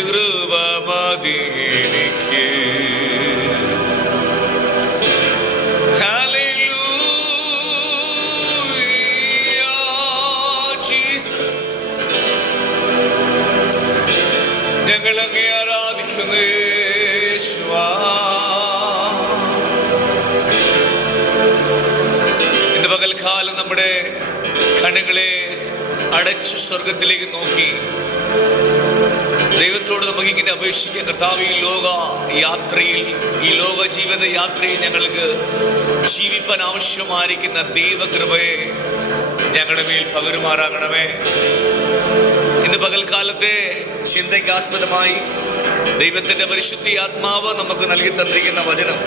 നിന്റെ കൃപ മതി എനിക്ക്. ഞങ്ങൾ അങ്ങേ ആരാധിക്കുന്നു യേശുവാ. ഇന്ന് പകൽക്കാലം നമ്മുടെ കണ്ണുകളെ അടച്ച് സ്വർഗത്തിലേക്ക് നോക്കി ദൈവത്തോട് നമുക്കിങ്ങനെ അപേക്ഷിക്കാം. കർത്താവ്, ഈ ലോക യാത്രയിൽ, ഈ ലോക ജീവിത യാത്രയിൽ ഞങ്ങൾക്ക് ജീവിപ്പാൻ ആവശ്യമായിരിക്കുന്ന ദൈവകൃപയെ ഞങ്ങളുടെ മേൽ പകരുമാറാകണമേ. ഇന്ന് പകൽക്കാലത്തെ ചിന്തയ്ക്കാസ്പദമായി ദൈവത്തിന്റെ പരിശുദ്ധ ആത്മാവ് നമുക്ക് നൽകി തന്നിരിക്കുന്ന വചനം,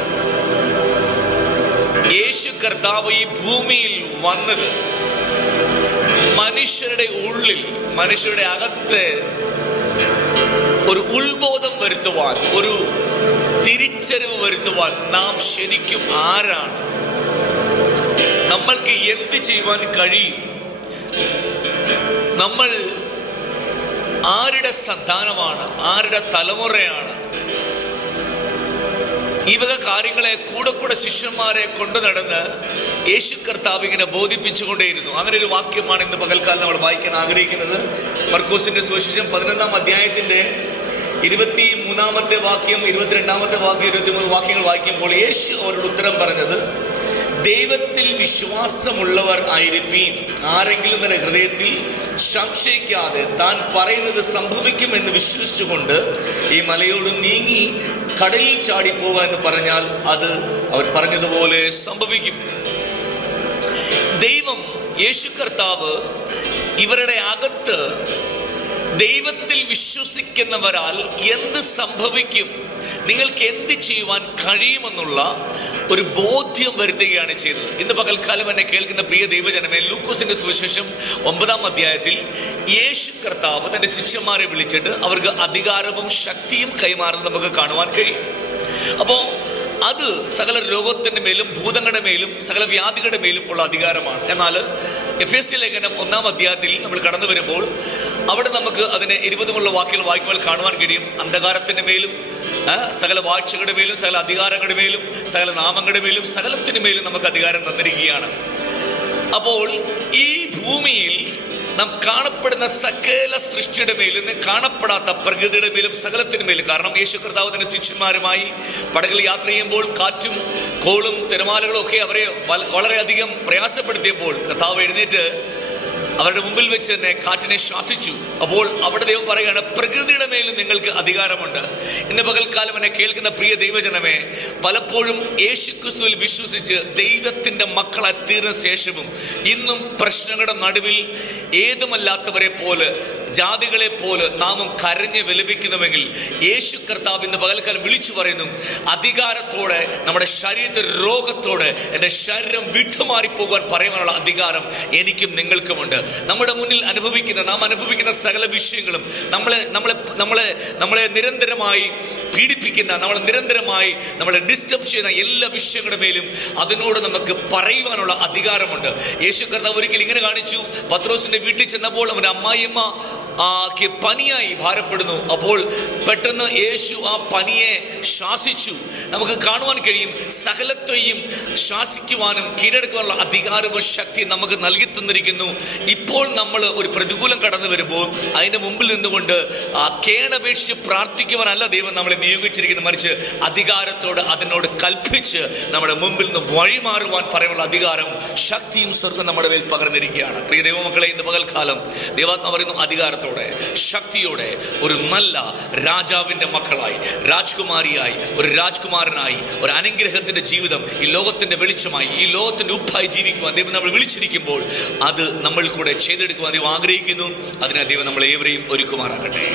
യേശു കർത്താവ് ഈ ഭൂമിയിൽ വന്നത് മനുഷ്യരുടെ ഉള്ളിൽ, മനുഷ്യരുടെ അകത്ത് ഒരു ഉത്ബോധം വരുത്തുവാൻ, ഒരു തിരിച്ചറിവ് വരുത്തുവാൻ നാം ശരിക്കും ആരാണ്, നമ്മൾക്ക് എന്ത് ചെയ്യുവാൻ കഴിയും, നമ്മൾ ആരുടെ സന്താനമാണ്, ആരുടെ തലമുറയാണ്, ഈ വക കാര്യങ്ങളെ കൂടെ ശിഷ്യന്മാരെ കൊണ്ടു നടന്ന് യേശു കർത്താവ് ഇങ്ങനെ ബോധിപ്പിച്ചുകൊണ്ടേയിരുന്നു. അങ്ങനെ ഒരു വാക്യമാണ് ഇന്ന് പകൽക്കാലം നമ്മൾ വായിക്കാൻ ആഗ്രഹിക്കുന്നത്. മർക്കോസിന്റെ സുവിശേഷം 11-ാം അധ്യായത്തിന്റെ 23-ാമത്തെ വാക്യം, 22-ാമത്തെ വാക്യം, 23 വാക്യങ്ങൾ വായിക്കുമ്പോൾ യേശു അവരോട് ഉത്തരം പറഞ്ഞത്, ദൈവത്തിൽ വിശ്വാസമുള്ളവർ ആയിരിപ്പീൻ. ആരെങ്കിലും തന്റെ ഹൃദയത്തിൽ സംശയിക്കാതെ താൻ പറയുന്നത് സംഭവിക്കുമെന്ന് വിശ്വസിച്ചുകൊണ്ട് ഈ മലയോട് നീങ്ങി കടലിൽ ചാടിപ്പോവുക എന്ന് പറഞ്ഞാൽ അത് അവർ പറഞ്ഞതുപോലെ സംഭവിക്കും. ദൈവം, യേശു കർത്താവ് ഇവരുടെ അകത്ത് ദൈവത്തിൽ വിശ്വസിക്കുന്നവരാൽ എന്ത് സംഭവിക്കും, നിങ്ങൾക്ക് എന്ത് ചെയ്യുവാൻ കഴിയുമെന്നുള്ള ഒരു ബോധ്യം വരുത്തുകയാണ് ചെയ്തത്. ഇന്ന് പകൽക്കാലം എന്നെ കേൾക്കുന്ന പ്രിയ ദൈവജനമേ, ലൂക്കോസിന്റെ സുവിശേഷം 9-ാം അധ്യായത്തിൽ യേശു കർത്താവ് തന്റെ ശിഷ്യന്മാരെ വിളിച്ചിട്ട് അവർക്ക് അധികാരവും ശക്തിയും കൈമാറുന്നത് നമുക്ക് കാണുവാൻ കഴിയും. അപ്പോൾ അത് സകല രോഗത്തിന്റെ മേലും ഭൂതങ്ങളുടെ മേലും സകല വ്യാധികളുടെ മേലും ഉള്ള അധികാരമാണ്. എന്നാൽ എഫേസ്യ ലേഖനം 1-ാം അധ്യായത്തിൽ നമ്മൾ കടന്നു വരുമ്പോൾ അവിടെ നമുക്ക് അതിനെ 20 വാക്യങ്ങൾ വായിക്കുമ്പോൾ കാണുവാൻ കഴിയും. അന്ധകാരത്തിന്റെ മേലും സകല വാഴ്ചകളുടെ മേലും സകല അധികാരങ്ങളുടെ മേലും സകല നാമങ്ങളുടെ മേലും സകലത്തിന് മേലും നമുക്ക് അധികാരം തന്നിരിക്കുകയാണ്. അപ്പോൾ ഈ ഭൂമിയിൽ നാം കാണപ്പെടുന്ന സകല സൃഷ്ടിയുടെ മേലും കാണപ്പെടാത്ത പ്രകൃതിയുടെ മേലും സകലത്തിന് മേലും, കാരണം യേശു കർത്താവ് തന്റെ ശിഷ്യന്മാരുമായി പടകിൽ യാത്ര ചെയ്യുമ്പോൾ കാറ്റും കോളും തിരമാലകളും ഒക്കെ അവരെ വളരെയധികം പ്രയാസപ്പെടുത്തിയപ്പോൾ കർത്താവ് എഴുന്നേറ്റ് അവരുടെ മുമ്പിൽ വെച്ച് തന്നെ കാറ്റിനെ ശ്വാസിച്ചു. അപ്പോൾ അവിടെ ദൈവം പറയുകയാണ്, പ്രകൃതിയുടെ മേലും നിങ്ങൾക്ക് അധികാരമുണ്ട്. ഇന്ന് പകൽക്കാലം എന്നെ കേൾക്കുന്ന പ്രിയ ദൈവജനമേ, പലപ്പോഴും യേശു ക്രിസ്തുവിൽ വിശ്വസിച്ച് ദൈവത്തിന്റെ മക്കളായി തീർന്ന ശേഷവും ഇന്നും പ്രശ്നങ്ങളുടെ നടുവിൽ ഏതുമല്ലാത്തവരെ പോലെ, ജാതികളെ പോലെ നാമും കരഞ്ഞ് വിലപിക്കുന്നുവെങ്കിൽ യേശു കർത്താവ് ഇന്ന് പകൽക്കാലം വിളിച്ചു പറയുന്നു, അധികാരത്തോടെ നമ്മുടെ ശരീരത്തിൽ രോഗത്തോടെ എൻ്റെ ശരീരം വിട്ടുമാറിപ്പോകാൻ പറയുവാനുള്ള അധികാരം എനിക്കും നിങ്ങൾക്കുമുണ്ട്. നമ്മുടെ മുന്നിൽ നാം അനുഭവിക്കുന്ന സകല വിഷയങ്ങളും നമ്മളെ നിരന്തരമായി പീഡിപ്പിക്കുന്ന, നമ്മളെ ഡിസ്റ്റർബ് ചെയ്യുന്ന എല്ലാ വിഷയങ്ങളുടെ മേലും അതിനോട് നമുക്ക് പറയുവാനുള്ള അധികാരമുണ്ട്. യേശു കർത്താവ് ഒരിക്കൽ ഇങ്ങനെ കാണിച്ചു. പത്രോസിന്റെ വീട്ടിൽ ചെന്നപ്പോൾ അവൻ്റെ അമ്മായിയമ്മ പനിയായി ഭാരപ്പെടുന്നു. അപ്പോൾ പെട്ടെന്ന് യേശു ആ പനിയെ ശ്വാസിച്ചു. നമുക്ക് കാണുവാൻ കഴിയും, സകലത്തെയും ശ്വാസിക്കുവാനും കീഴടക്കുവാനുള്ള അധികാരവും ശക്തി നമുക്ക് നൽകി തന്നിരിക്കുന്നു. ഇപ്പോൾ നമ്മൾ ഒരു പ്രതികൂലം കടന്നു വരുമ്പോൾ അതിൻ്റെ മുമ്പിൽ നിന്നുകൊണ്ട് കേണപേക്ഷിച്ച് പ്രാർത്ഥിക്കുവാനല്ല ദൈവം നമ്മളെ നിയോഗിച്ചിരിക്കുന്നത്, മറിച്ച് അധികാരത്തോട് അതിനോട് കൽപ്പിച്ച് നമ്മുടെ മുമ്പിൽ നിന്ന് വഴിമാറുവാൻ പറയാനുള്ള അധികാരം ശക്തിയും സ്വർഗം നമ്മുടെ മേൽ പകർന്നിരിക്കുകയാണ്. പ്രിയ ദൈവമക്കളെ, ഇന്ന് പകൽക്കാലം ദൈവാത്മാ പറയുന്നു, അധികാരത്തോടെ ശക്തിയോടെ ഒരു നല്ല രാജാവിൻ്റെ മക്കളായി, രാജ്കുമാരിയായി, ഒരു രാജ്കുമാരനായി, ഒരു അനുഗ്രഹത്തിൻ്റെ ജീവിതം ഈ ലോകത്തിൻ്റെ വെളിച്ചമായി, ഈ ലോകത്തിൻ്റെ ഉപ്പായി ജീവിക്കുവാൻ ദൈവം നമ്മൾ വിളിച്ചിരിക്കുമ്പോൾ അത് നമ്മൾ കൂടെ ചെയ്തെടുക്കുവാൻ ദൈവം ആഗ്രഹിക്കുന്നു. അതിനായി ദൈവം നമ്മളെ ഏവരെയും ഒരുക്കുമാറാകട്ടെ.